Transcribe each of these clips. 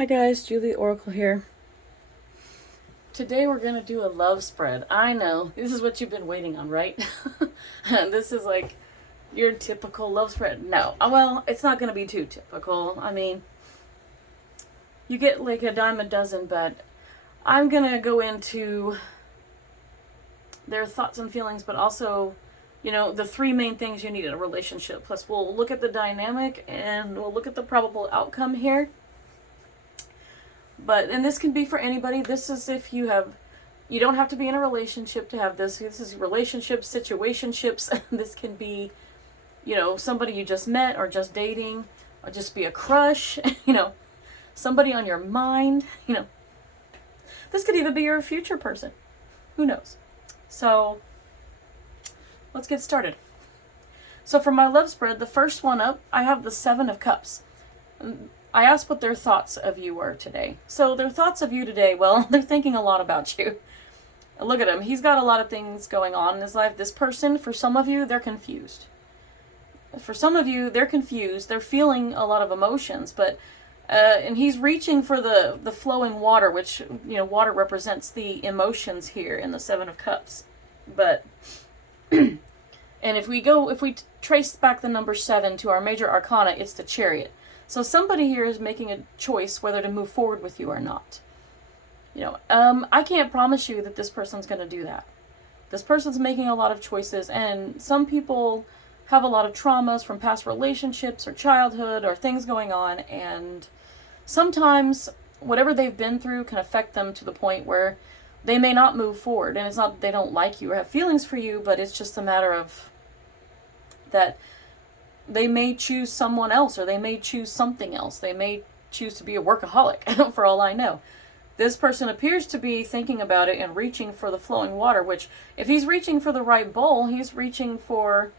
Hi guys, Julie Oracle here. Today we're going to do a love spread. I know, this is what you've been waiting on, right? This is like your typical love spread. No, well, it's not going to be too typical. I mean, you get like a dime a dozen, but I'm going to go into their thoughts and feelings, but also, the three main things you need in a relationship. Plus, we'll look at the dynamic and we'll look at the probable outcome here. And this can be for anybody. This is if you don't have to be in a relationship to have this. This is relationships, situationships. This can be, somebody you just met or just dating, or just be a crush, somebody on your mind, This could even be your future person. Who knows? So, let's get started. So for my love spread, the first one up, I have the 7 of Cups. I asked what their thoughts of you were today. So their thoughts of you today, well, they're thinking a lot about you. Look at him. He's got a lot of things going on in his life. This person, for some of you, they're confused. For some of you, they're confused. They're feeling a lot of emotions, and he's reaching for the flowing water, which, water represents the emotions here in the 7 of Cups. But, and if we trace back the number 7 to our major arcana, it's the Chariot. So somebody here is making a choice whether to move forward with you or not. I can't promise you that this person's going to do that. This person's making a lot of choices, and some people have a lot of traumas from past relationships or childhood or things going on, and sometimes whatever they've been through can affect them to the point where they may not move forward. And it's not that they don't like you or have feelings for you, but it's just a matter of that they may choose someone else, or they may choose something else. They may choose to be a workaholic, for all I know. This person appears to be thinking about it and reaching for the flowing water, which, if he's reaching for the right bowl, he's reaching for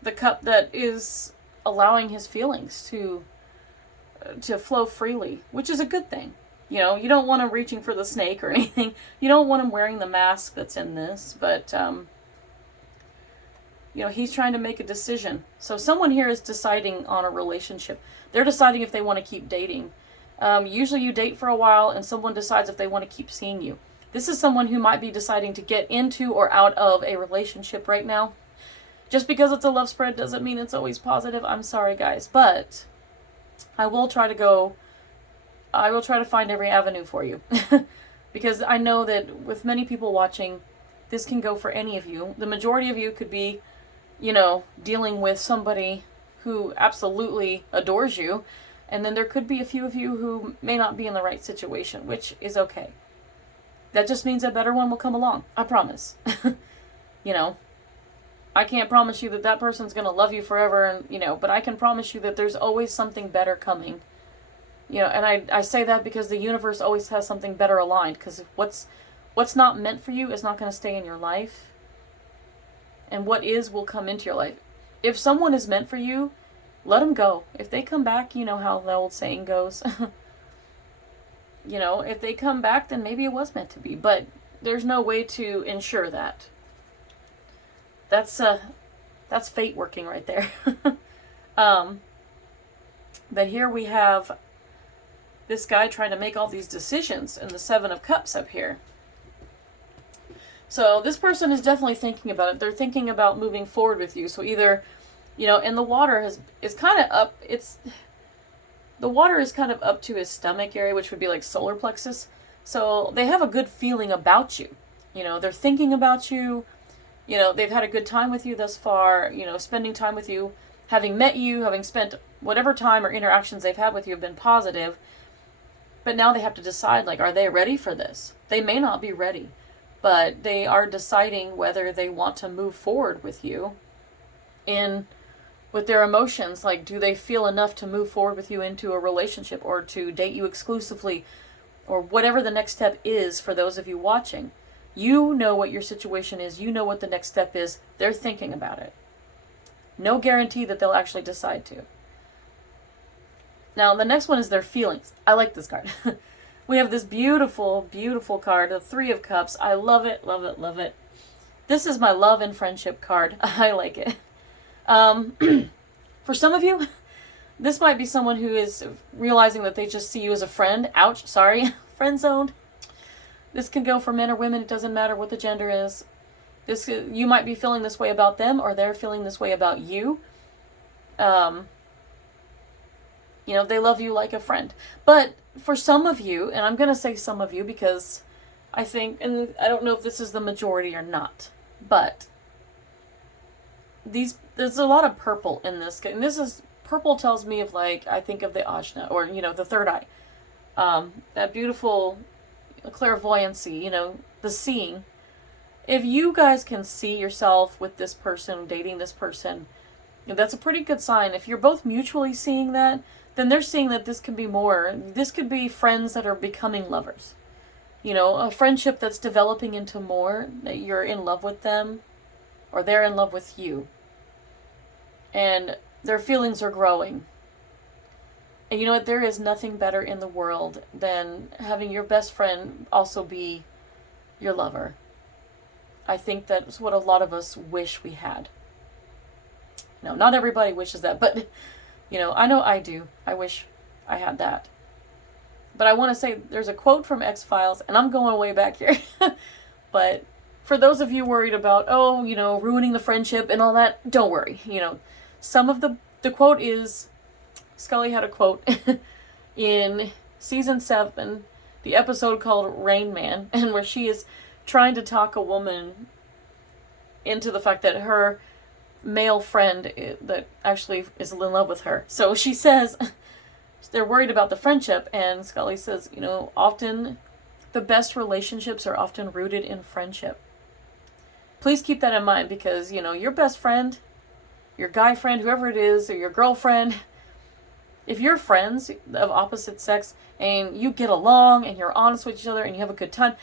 the cup that is allowing his feelings to flow freely, which is a good thing. You don't want him reaching for the snake or anything. You don't want him wearing the mask that's in this, but he's trying to make a decision. So someone here is deciding on a relationship. They're deciding if they want to keep dating. Usually you date for a while and someone decides if they want to keep seeing you. This is someone who might be deciding to get into or out of a relationship right now. Just because it's a love spread doesn't mean it's always positive. I'm sorry, guys. But I will try to find every avenue for you. Because I know that with many people watching, this can go for any of you. The majority of you could be dealing with somebody who absolutely adores you. And then there could be a few of you who may not be in the right situation, which is okay. That just means a better one will come along. I promise. I can't promise you that person's going to love you forever, and but I can promise you that there's always something better coming. And I say that because the universe always has something better aligned, because what's not meant for you is not going to stay in your life. And what is will come into your life. If someone is meant for you, let them go. If they come back, you know how the old saying goes. If they come back, then maybe it was meant to be. But there's no way to ensure that. That's fate working right there. But here we have this guy trying to make all these decisions, and the 7 of Cups up here. So this person is definitely thinking about it. They're thinking about moving forward with you. So either, and the water is kind of up. The water is kind of up to his stomach area, which would be like solar plexus. So they have a good feeling about you. They're thinking about you. They've had a good time with you thus far. Spending time with you, having met you, having spent whatever time or interactions they've had with you have been positive. But now they have to decide, are they ready for this? They may not be ready, but they are deciding whether they want to move forward with you with their emotions. Do they feel enough to move forward with you into a relationship, or to date you exclusively, or whatever the next step is for those of you watching? You know what your situation is. You know what the next step is. They're thinking about it. No guarantee that they'll actually decide to. Now, the next one is their feelings. I like this card. We have this beautiful, beautiful card, the 3 of Cups. I love it, love it, love it. This is my love and friendship card. I like it. For some of you, This might be someone who is realizing that they just see you as a friend. Ouch, sorry. Friend zoned. This can go for men or women. It doesn't matter what the gender is. You might be feeling this way about them, or they're feeling this way about you. They love you like a friend. But for some of you, and I'm going to say some of you because I think, and I don't know if this is the majority or not, but there's a lot of purple in this. And purple tells me of I think of the ajna, or, the third eye. That beautiful clairvoyancy, the seeing. If you guys can see yourself with this person, dating this person, that's a pretty good sign. If you're both mutually seeing that, then they're seeing that this can be more. This could be friends that are becoming lovers. A friendship that's developing into more, that you're in love with them, or they're in love with you. And their feelings are growing. And you know what? There is nothing better in the world than having your best friend also be your lover. I think that's what a lot of us wish we had. Not everybody wishes that, but, I know I do. I wish I had that. But I want to say there's a quote from X-Files, and I'm going way back here. But for those of you worried about, ruining the friendship and all that, don't worry. Some of the quote is, Scully had a quote in season 7, the episode called Rain Man, and where she is trying to talk a woman into the fact that her male friend that actually is in love with her. So she says they're worried about the friendship, and Scully says, often the best relationships are often rooted in friendship. Please keep that in mind, because, your best friend, your guy friend, whoever it is, or your girlfriend, if you're friends of opposite sex and you get along and you're honest with each other and you have a good time,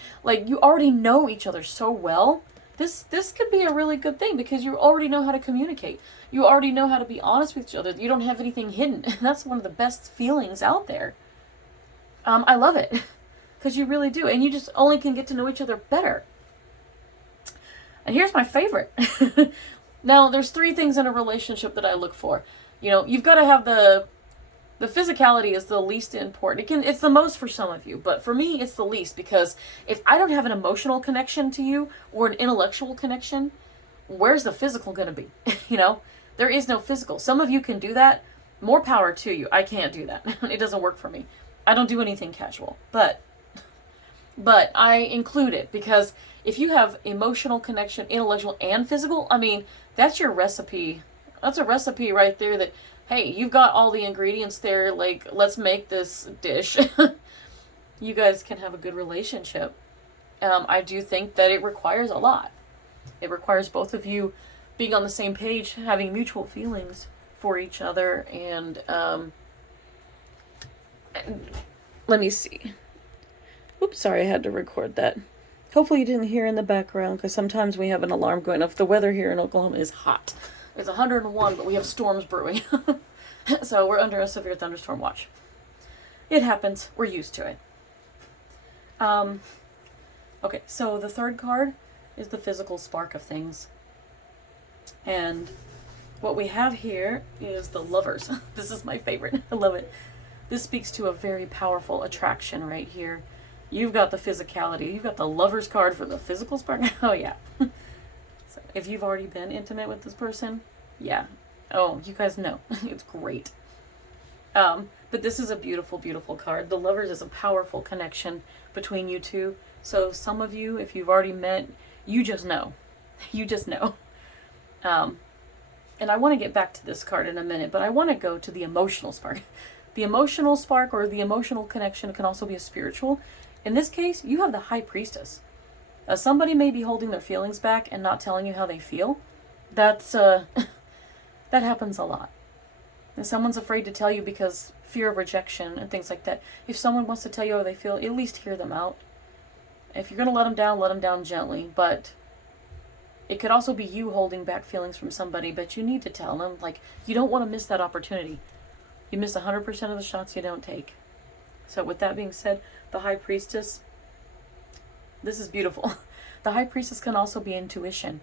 you already know each other so well, this could be a really good thing, because you already know how to communicate. You already know how to be honest with each other. You don't have anything hidden. That's one of the best feelings out there. I love it, because you really do. And you just only can get to know each other better. And here's my favorite. Now, there's 3 things in a relationship that I look for. You've got to have the physicality is the least important. It's the most for some of you, but for me, it's the least, because if I don't have an emotional connection to you or an intellectual connection, where's the physical going to be? There is no physical. Some of you can do that. More power to you. I can't do that. It doesn't work for me. I don't do anything casual, but I include it, because if you have emotional connection, intellectual and physical, that's your recipe. That's a recipe right there that, hey, you've got all the ingredients there, let's make this dish. You guys can have a good relationship. I do think that it requires a lot. It requires both of you being on the same page, having mutual feelings for each other, and let me see. Oops, sorry, I had to record that. Hopefully you didn't hear in the background, because sometimes we have an alarm going off. The weather here in Oklahoma is hot. It's 101, but we have storms brewing. So we're under a severe thunderstorm watch. It happens. We're used to it. Okay, so the third card is the physical spark of things. And what we have here is the Lovers. This is my favorite. I love it. This speaks to a very powerful attraction right here. You've got the physicality. You've got the Lovers card for the physical spark. Oh, yeah. So if you've already been intimate with this person, yeah. Oh, you guys know. It's great. But this is a beautiful, beautiful card. The Lovers is a powerful connection between you two. So some of you, if you've already met, you just know. You just know. And I want to get back to this card in a minute, but I want to go to the emotional spark. The emotional spark, or the emotional connection, can also be a spiritual. In this case, you have the High Priestess. Somebody may be holding their feelings back and not telling you how they feel. That's that happens a lot. And someone's afraid to tell you because fear of rejection and things like that. If someone wants to tell you how they feel, at least hear them out. If you're going to let them down gently. But it could also be you holding back feelings from somebody, but you need to tell them. You don't want to miss that opportunity. You miss 100% of the shots you don't take. So with that being said, the High Priestess, this is beautiful. The High Priestess can also be intuition.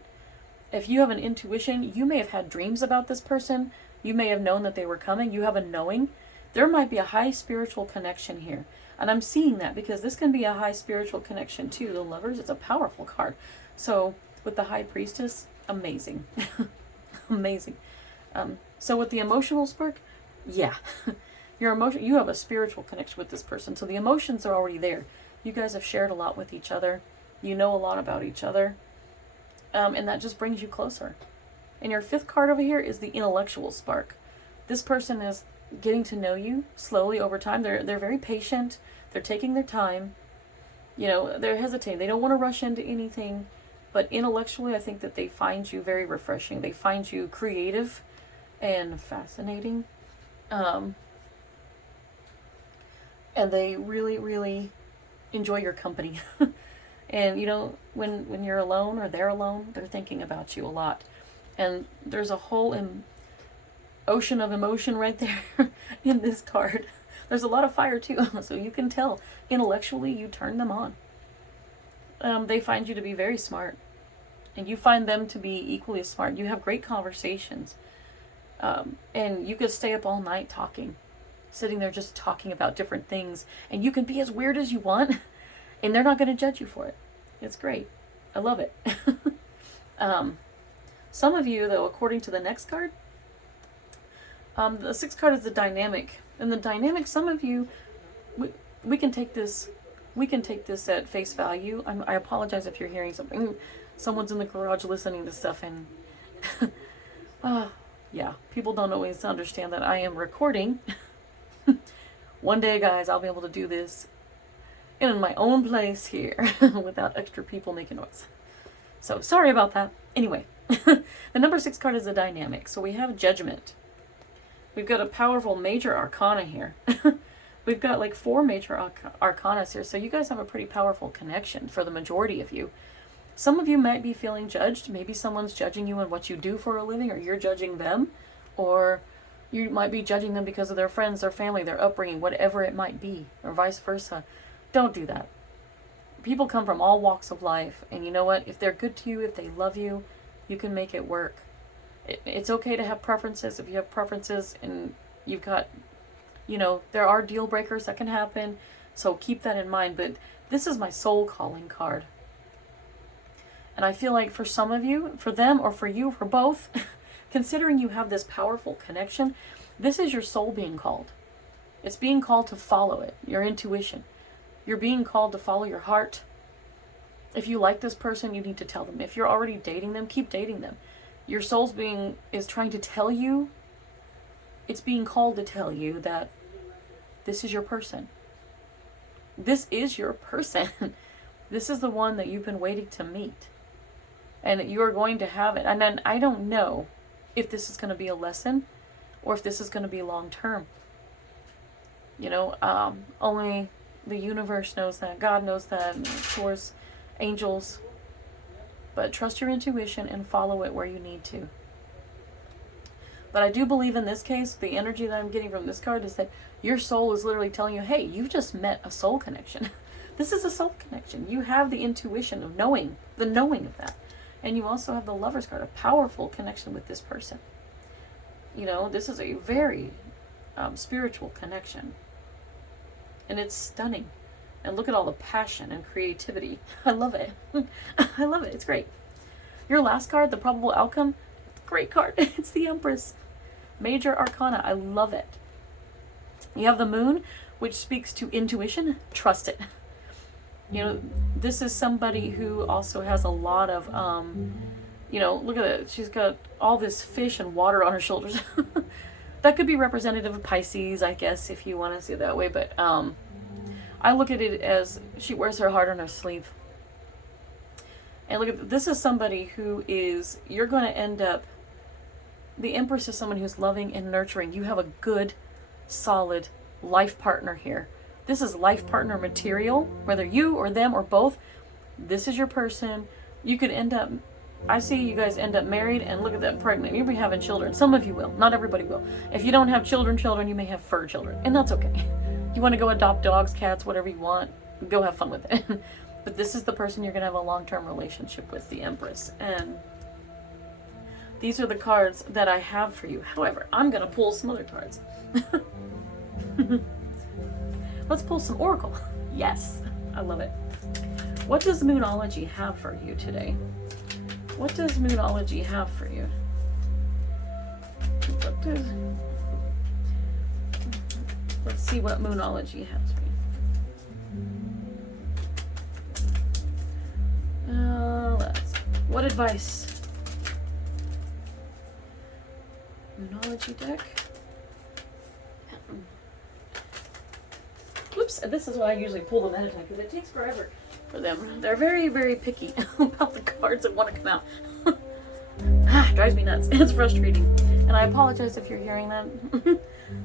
If you have an intuition, you may have had dreams about this person You may have known that they were coming. You have a knowing. There might be a high spiritual connection here. And I'm seeing that because this can be a high spiritual connection too. The Lovers, it's a powerful card. So with the High Priestess, amazing. Amazing. So with the emotional spark, yeah. You have a spiritual connection with this person. So the emotions are already there. You guys have shared a lot with each other. You know a lot about each other. And that just brings you closer. And your 5th card over here is the intellectual spark. This person is getting to know you slowly over time. They're very patient. They're taking their time. They're hesitating. They don't want to rush into anything. But intellectually, I think that they find you very refreshing. They find you creative and fascinating. And they really, really enjoy your company. And, when you're alone or they're alone, they're thinking about you a lot. And there's a whole ocean of emotion right there in this card. There's a lot of fire too, so you can tell intellectually you turn them on. They find you to be very smart, and you find them to be equally as smart. You have great conversations, and you could stay up all night talking, sitting there just talking about different things, and you can be as weird as you want, and they're not going to judge you for it. It's great. I love it. Some of you, though, according to the next card, the 6th card is the dynamic. And the dynamic, some of you, we can take this at face value. I apologize if you're hearing something. Someone's in the garage listening to stuff, and yeah, people don't always understand that I am recording. One day, guys, I'll be able to do this in my own place here without extra people making noise. So sorry about that. Anyway, the number 6 card is a dynamic. So we have Judgment. We've got a powerful major arcana here. We've got like 4 major arcanas here. So you guys have a pretty powerful connection for the majority of you. Some of you might be feeling judged. Maybe someone's judging you on what you do for a living, or you're judging them. Or you might be judging them because of their friends, their family, their upbringing, whatever it might be, or vice versa. Don't do that. People come from all walks of life, and you know what? If they're good to you, if they love you, you can make it work. It's okay to have preferences. If you have preferences and you've got, there are deal breakers that can happen, so keep that in mind. But this is my soul calling card. And I feel like for some of you, for them or for you, for both, considering you have this powerful connection, this is your soul being called. It's being called to follow it, your intuition. You're being called to follow your heart. If you like this person, you need to tell them. If you're already dating them, keep dating them. Your soul's is trying to tell you, it's being called to tell you that this is your person. This is your person. This is the one that you've been waiting to meet. And you are going to have it. And then I don't know if this is going to be a lesson or if this is going to be long term. Only the universe knows that. God knows that. And of course, angels. But trust your intuition and follow it where you need to. But I do believe in this case, the energy that I'm getting from this card is that your soul is literally telling you, hey, you've just met a soul connection. This is a soul connection. You have the intuition of knowing, the knowing of that. And you also have the Lover's card, a powerful connection with this person. This is a very spiritual connection. And it's stunning. And look at all the passion and creativity. I love it. I love it. It's great. Your last card, the probable outcome, great card. It's the Empress. Major Arcana. I love it. You have the Moon, which speaks to intuition. Trust it. This is somebody who also has a lot of, look at it. She's got all this fish and water on her shoulders. That could be representative of Pisces, I guess, if you want to see it that way. But I look at it as she wears her heart on her sleeve. And look at this is somebody who is, you're going to end up, the Empress is someone who's loving and nurturing. You have a good, solid life partner here. This is life partner material, whether you or them or both. This is your person. You could end up, I see you guys end up married, and look at that, pregnant. You'll be having children. Some of you will. Not everybody will. If you don't have children, you may have fur children. And that's okay. You want to go adopt dogs, cats, whatever you want, go have fun with it. But this is the person you're going to have a long-term relationship with, the Empress. And These are the cards that I have for you. However, I'm going to pull some other cards. Let's pull some Oracle. Yes, I love it. What does Moonology have for you today? What does Moonology have for you? Let's see what Moonology has for you. What advice? Moonology deck. Oops, this is why I usually pull them ahead of time, because it takes forever for them. They're very, very picky about the cards that want to come out. Drives me nuts. It's frustrating. And I apologize if you're hearing that.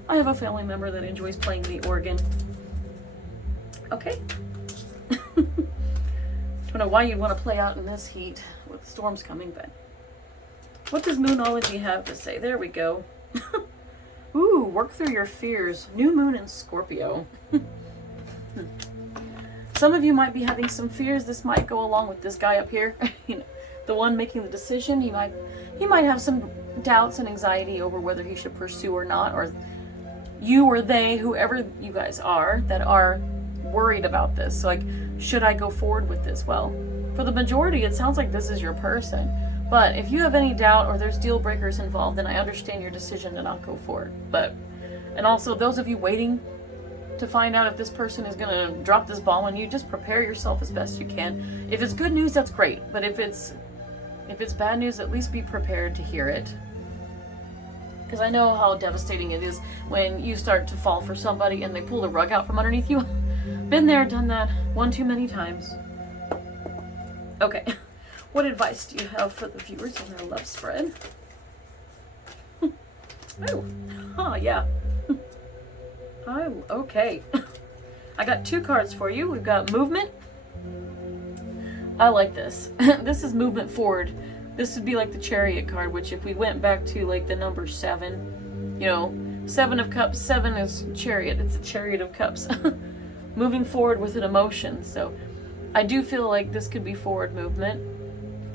I have a family member that enjoys playing the organ. Okay. Don't know why you'd want to play out in this heat with storms coming, but what does Moonology have to say? There we go. Ooh, work through your fears. New moon in Scorpio. Some of you might be having some fears. This might go along with this guy up here. You know, the one making the decision. He might have some doubts and anxiety over whether he should pursue or not, or you or they, whoever you guys are, that are worried about this. So like, should I go forward with this? Well, for the majority, it sounds like this is your person. But if you have any doubt or there's deal breakers involved, then I understand your decision to not go forward. And also those of you waiting to find out if this person is gonna drop this bomb on you, just prepare yourself as best you can. If it's good news, that's great. But if it's bad news, at least be prepared to hear it. Because I know how devastating it is when you start to fall for somebody and they pull the rug out from underneath you. Been there, done that, one too many times. Okay. What advice do you have for the viewers on their love spread? Oh, yeah. Okay. I got two cards for you. We've got movement. I like this. This is movement forward. This would be like the Chariot card, which if we went back to like the number 7, you know, 7 of Cups, 7 is Chariot. It's a Chariot of Cups. Moving forward with an emotion. So I do feel like this could be forward movement.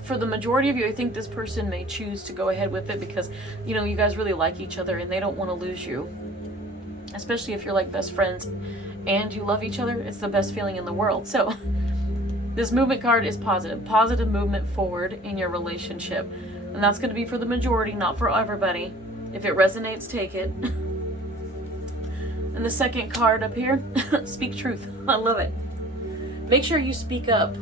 For the majority of you, I think this person may choose to go ahead with it because, you know, you guys really like each other and they don't want to lose you. Especially if you're like best friends and you love each other. It's the best feeling in the world. So this movement card is positive. Positive movement forward in your relationship. And that's going to be for the majority, not for everybody. If it resonates, take it. And the second card up here, speak truth. I love it. Make sure you speak up.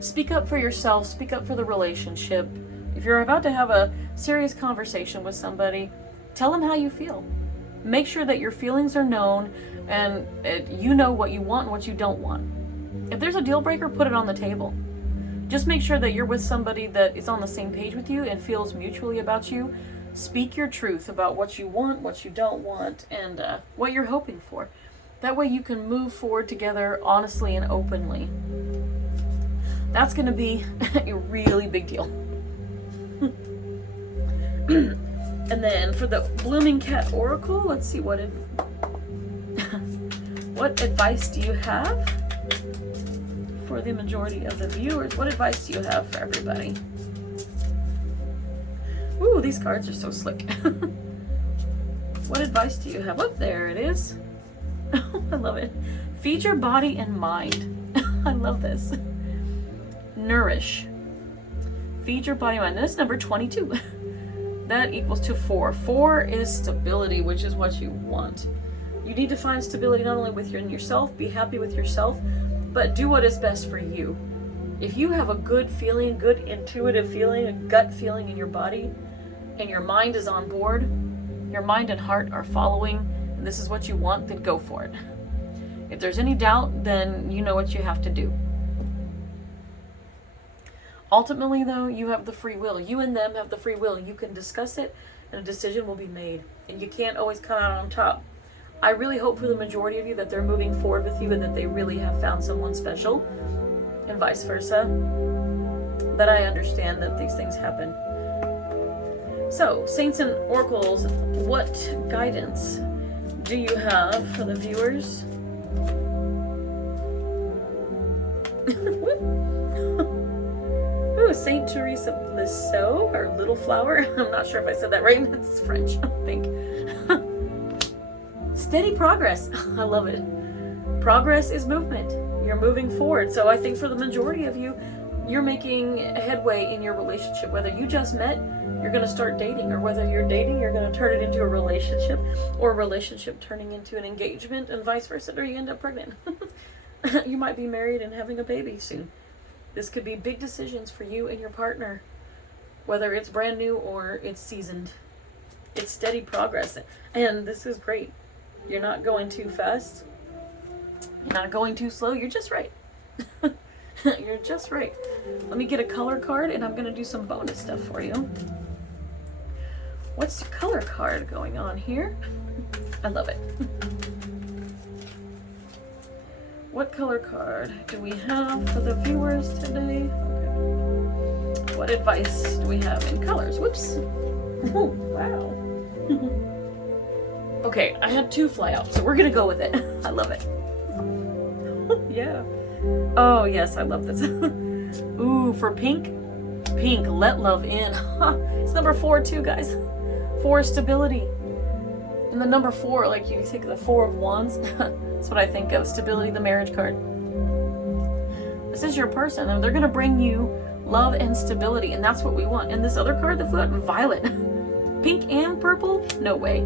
Speak up for yourself. Speak up for the relationship. If you're about to have a serious conversation with somebody, tell them how you feel. Make sure that your feelings are known and you know what you want and what you don't want. If there's a deal breaker, put it on the table. Just make sure that you're with somebody that is on the same page with you and feels mutually about you. Speak your truth about what you want, what you don't want, and what you're hoping for. That way you can move forward together honestly and openly. That's going to be a really big deal. And then for the Blooming Cat Oracle, let's see what advice do you have for the majority of the viewers? What advice do you have for everybody? Ooh, these cards are so slick. What advice do you have? Oh, there it is. I love it. Feed your body and mind. I love this. Nourish. Feed your body and mind. That's number 22. That equals to 4. 4 is stability, which is what you want. You need to find stability not only within yourself, be happy with yourself, but do what is best for you. If you have a good feeling, good intuitive feeling, a gut feeling in your body, and your mind is on board, your mind and heart are following, and this is what you want, then go for it. If there's any doubt, then you know what you have to do. Ultimately, though, you have the free will. You and them have the free will. You can discuss it, and a decision will be made. And you can't always come out on top. I really hope for the majority of you that they're moving forward with you and that they really have found someone special, and vice versa. But I understand that these things happen. So, Saints and Oracles, what guidance do you have for the viewers? Ooh, Saint Therese of Lisieux, or Little Flower. I'm not sure if I said that right. It's French, I think. Steady progress. I love it. Progress is movement. You're moving forward. So I think for the majority of you, you're making headway in your relationship. Whether you just met, you're going to start dating, or whether you're dating, you're going to turn it into a relationship, or a relationship turning into an engagement, and vice versa, or you end up pregnant. You might be married and having a baby soon. This could be big decisions for you and your partner, whether it's brand new or it's seasoned. It's steady progress, and this is great. You're not going too fast. You're not going too slow. You're just right. You're just right. Let me get a color card, and I'm going to do some bonus stuff for you. What's the color card going on here? I love it. What color card do we have for the viewers today? Okay. What advice do we have in colors? Whoops. Oh, wow. Okay, I had 2 fly out, so we're going to go with it. I love it. Yeah. Oh, yes, I love this. Ooh, for pink, let love in. It's number 4 too, guys. 4, stability. And the number 4, like you think of the 4 of Wands, that's what I think of, stability, the marriage card. This is your person, and they're going to bring you love and stability, and that's what we want. And this other card that flew out, violet. Pink and purple? No way.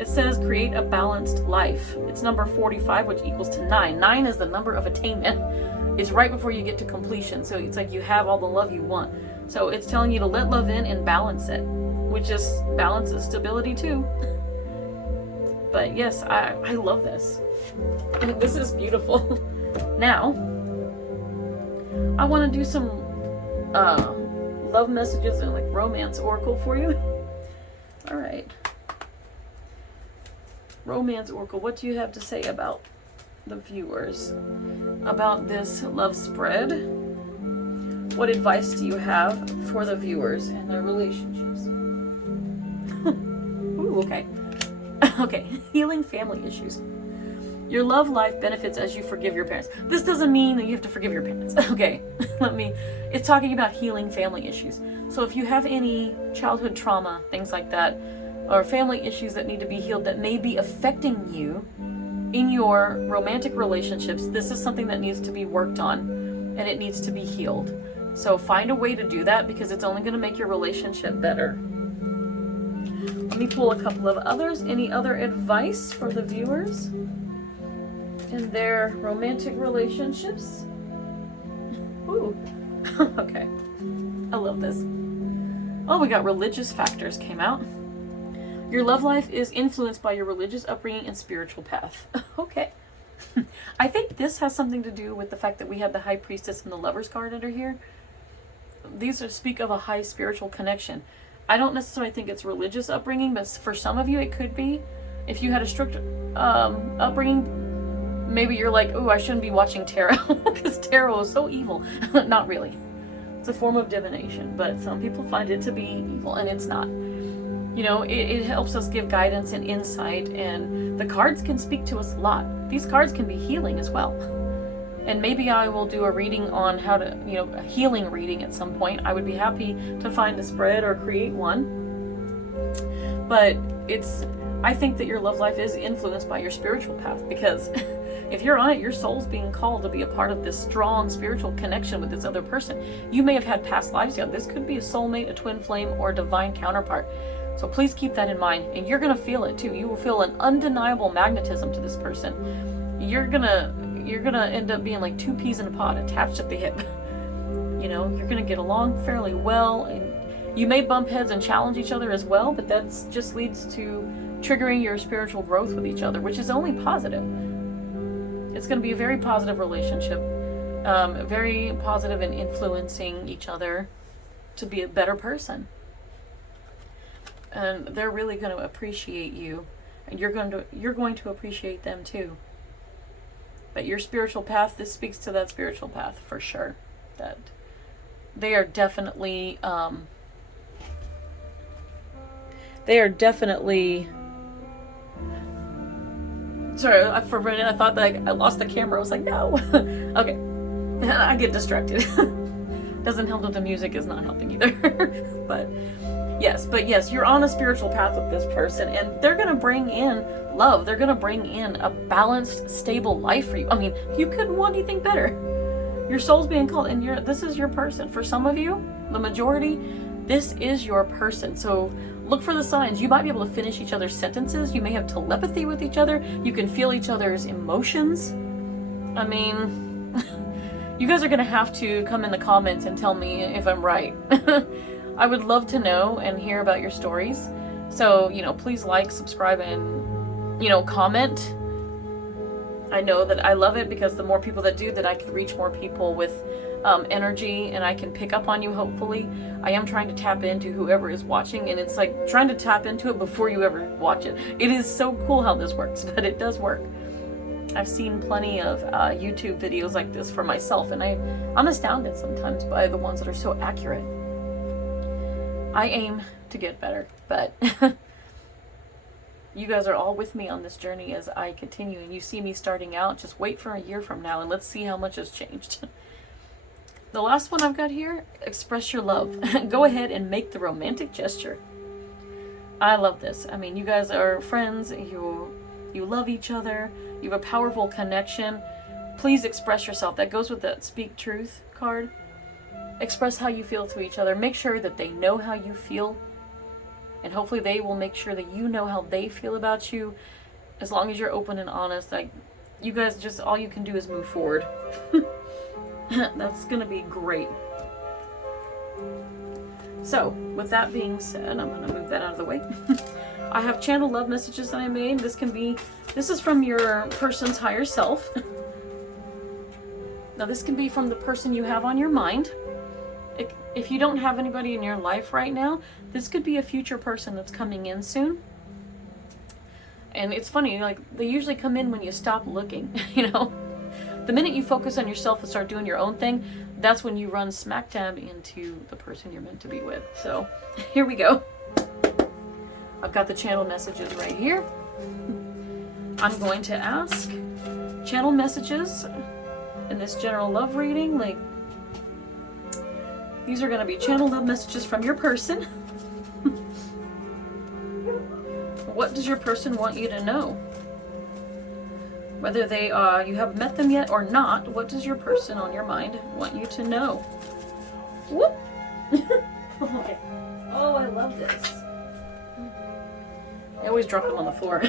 It says create a balanced life. It's number 45, which equals to 9. 9 is the number of attainment. It's right before you get to completion. So it's like you have all the love you want. So it's telling you to let love in and balance it, which is balances stability too. But yes, I love this. This is beautiful. Now, I want to do some love messages and like romance oracle for you. All right. Romance oracle, what do you have to say about the viewers, about this love spread? What advice do you have for the viewers and their relationships? Ooh, okay. Okay, healing family issues. Your love life benefits as you forgive your parents. This doesn't mean that you have to forgive your parents. Okay, it's talking about healing family issues. So if you have any childhood trauma, things like that, or family issues that need to be healed that may be affecting you in your romantic relationships, this is something that needs to be worked on, and it needs to be healed. So find a way to do that, because it's only going to make your relationship better. Let me pull a couple of others. Any other advice for the viewers in their romantic relationships? Ooh, okay. I love this. Oh, we got religious factors came out. Your love life is influenced by your religious upbringing and spiritual path. Okay. I think this has something to do with the fact that we have the High Priestess and the Lover's card under here. These speak of a high spiritual connection. I don't necessarily think it's religious upbringing, but for some of you it could be. If you had a strict upbringing, maybe you're like, oh, I shouldn't be watching tarot because tarot is so evil. Not really. It's a form of divination, but some people find it to be evil, and it's not. You know, it helps us give guidance and insight, and the cards can speak to us a lot. These cards can be healing as well. And maybe I will do a reading on how to, a healing reading at some point. I would be happy to find a spread or create one. But I think that your love life is influenced by your spiritual path, because if you're on it, your soul's being called to be a part of this strong spiritual connection with this other person. You may have had past lives together. This could be a soulmate, a twin flame, or a divine counterpart. So please keep that in mind, and you're going to feel it too. You will feel an undeniable magnetism to this person. You're gonna end up being like 2 peas in a pod attached at the hip. You're gonna get along fairly well, and you may bump heads and challenge each other as well, but that just leads to triggering your spiritual growth with each other, which is only positive. It's going to be a very positive relationship, very positive in influencing each other to be a better person. And they're really going to appreciate you, and you're going to appreciate them too. But your spiritual path, this speaks to that spiritual path for sure. That they are definitely sorry, for a minute I thought that I lost the camera. I was like, no. Okay, I get distracted. Doesn't help that the music is not helping either. But yes, you're on a spiritual path with this person, and they're going to bring in love. They're going to bring in a balanced, stable life for you. I mean, you couldn't want anything better. Your soul's being called, and this is your person. For some of you, the majority, this is your person. So look for the signs. You might be able to finish each other's sentences. You may have telepathy with each other. You can feel each other's emotions. I mean, you guys are going to have to come in the comments and tell me if I'm right. I would love to know and hear about your stories. So, please like, subscribe, and, comment. I know that I love it, because the more people that do that, I can reach more people with energy, and I can pick up on you, hopefully. I am trying to tap into whoever is watching, and it's like trying to tap into it before you ever watch it. It is so cool how this works, but it does work. I've seen plenty of YouTube videos like this for myself, and I'm astounded sometimes by the ones that are so accurate. I aim to get better, but you guys are all with me on this journey as I continue, and you see me starting out. Just wait for a year from now, and let's see how much has changed. The last one I've got here, express your love. Go ahead and make the romantic gesture. I love this. I mean, you guys are friends. You love each other. You have a powerful connection. Please express yourself. That goes with that Speak Truth card. Express how you feel to each other. Make sure that they know how you feel. And hopefully they will make sure that you know how they feel about you. As long as you're open and honest, you guys just, all you can do is move forward. That's going to be great. So, with that being said, I'm going to move that out of the way. I have channel love messages that I made. This is from your person's higher self. Now, this can be from the person you have on your mind. If you don't have anybody in your life right now, this could be a future person that's coming in soon. And it's funny, they usually come in when you stop looking, The minute you focus on yourself and start doing your own thing, that's when you run smack dab into the person you're meant to be with. So, here we go. I've got the channel messages right here. I'm going to ask channel messages in this general love reading, these are going to be channel love messages from your person. What does your person want you to know? Whether you have met them yet or not, what does your person on your mind want you to know? Whoop! Okay. Oh, I love this. I always drop them on the floor.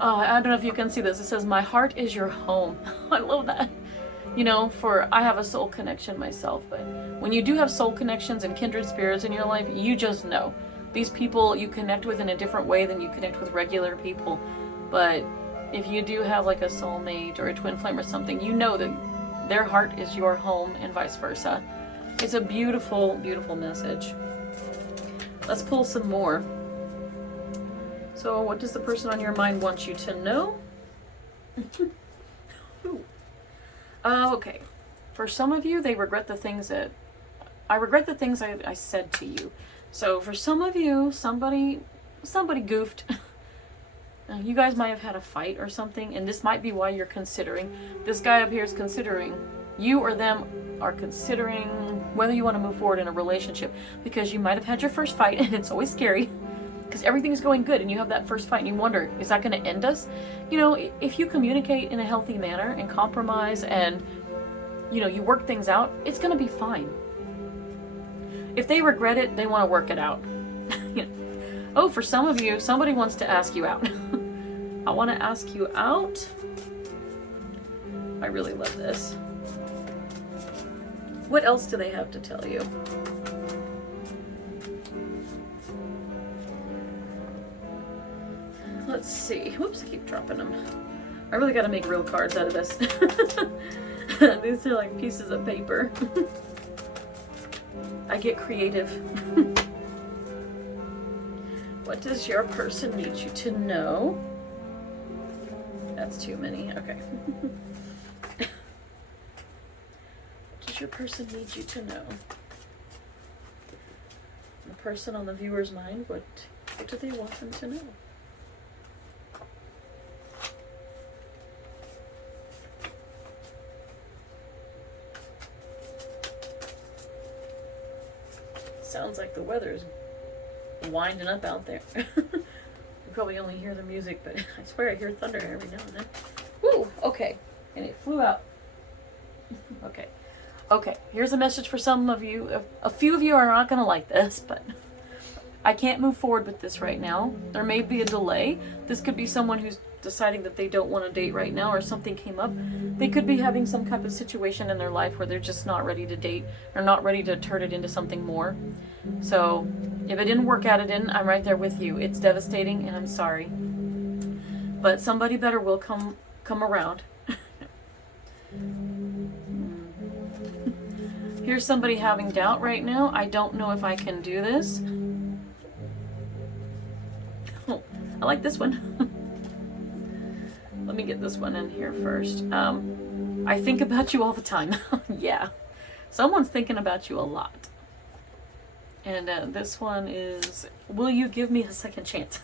I don't know if you can see this. It says, my heart is your home. I love that. I have a soul connection myself, but when you do have soul connections and kindred spirits in your life, you just know. These people you connect with in a different way than you connect with regular people. But if you do have a soulmate or a twin flame or something, you know that their heart is your home and vice versa. It's a beautiful, beautiful message. Let's pull some more. So what does the person on your mind want you to know? Okay. For some of you, they regret the things that... I regret the things I said to you. So for some of you, somebody goofed. You guys might have had a fight or something, and this might be why you're considering. This guy up here is considering. You or them are considering whether you want to move forward in a relationship, because you might have had your first fight, and it's always scary because everything's going good and you have that first fight and you wonder, is that going to end us? If you communicate in a healthy manner and compromise and you work things out, it's going to be fine. If they regret it, they want to work it out. Oh, for some of you, somebody wants to ask you out. I want to ask you out. I really love this. What else do they have to tell you? Let's see. Whoops, I keep dropping them. I really got to make real cards out of this. These are like pieces of paper. I get creative. What does your person need you to know? That's too many. Okay. What does your person need you to know? The person on the viewer's mind, what do they want them to know? Sounds like the weather's winding up out there. You probably only hear the music, but I swear I hear thunder every now and then. Woo! Okay. And it flew out. Okay. Okay. Here's a message for some of you. A few of you are not going to like this, but I can't move forward with this right now. There may be a delay. This could be someone who's deciding that they don't want to date right now, or something came up. They could be having some type of situation in their life where they're just not ready to date, or not ready to turn it into something more. So if it didn't work out, it didn't. I'm right there with you. It's devastating, and I'm sorry. But somebody better will come around. Here's somebody having doubt right now. I don't know if I can do this. Oh, I like this one. Let me get this one in here first. I think about you all the time. Yeah. Someone's thinking about you a lot. And this one is, will you give me a second chance?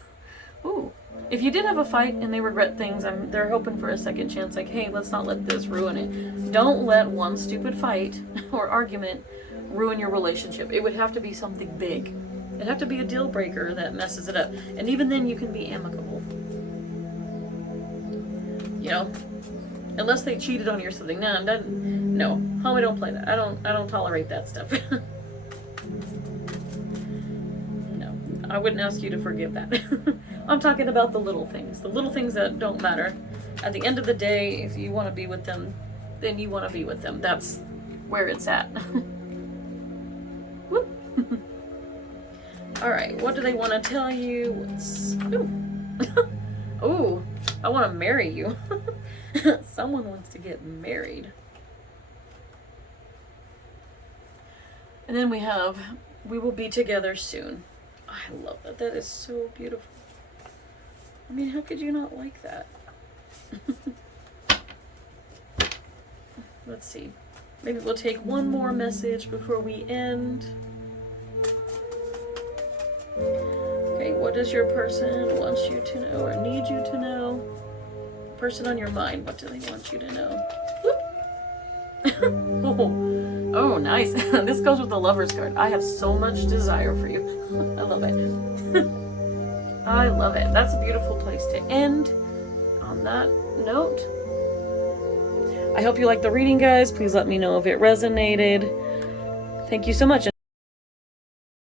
Ooh. If you did have a fight and they regret things, they're hoping for a second chance. Like, hey, let's not let this ruin it. Don't let one stupid fight or argument ruin your relationship. It would have to be something big. It'd have to be a deal breaker that messes it up. And even then you can be amicable. You know? Unless they cheated on you or something. No. Homie, don't play that. I don't tolerate that stuff. No. I wouldn't ask you to forgive that. I'm talking about the little things. The little things that don't matter. At the end of the day, if you want to be with them, then you want to be with them. That's where it's at. Whoop. Alright, what do they want to tell you? Ooh. Ooh, I want to marry you. Someone wants to get married. And then we have, we will be together soon. I love that. That is so beautiful. I mean, how could you not like that? Let's see. Maybe we'll take one more message before we end. Okay, what does your person want you to know or need you to know? Person on your mind, what do they want you to know? Oh, nice. This goes with the Lover's card. I have so much desire for you. I love it. I love it. That's a beautiful place to end on that note. I hope you liked the reading, guys. Please let me know if it resonated. Thank you so much.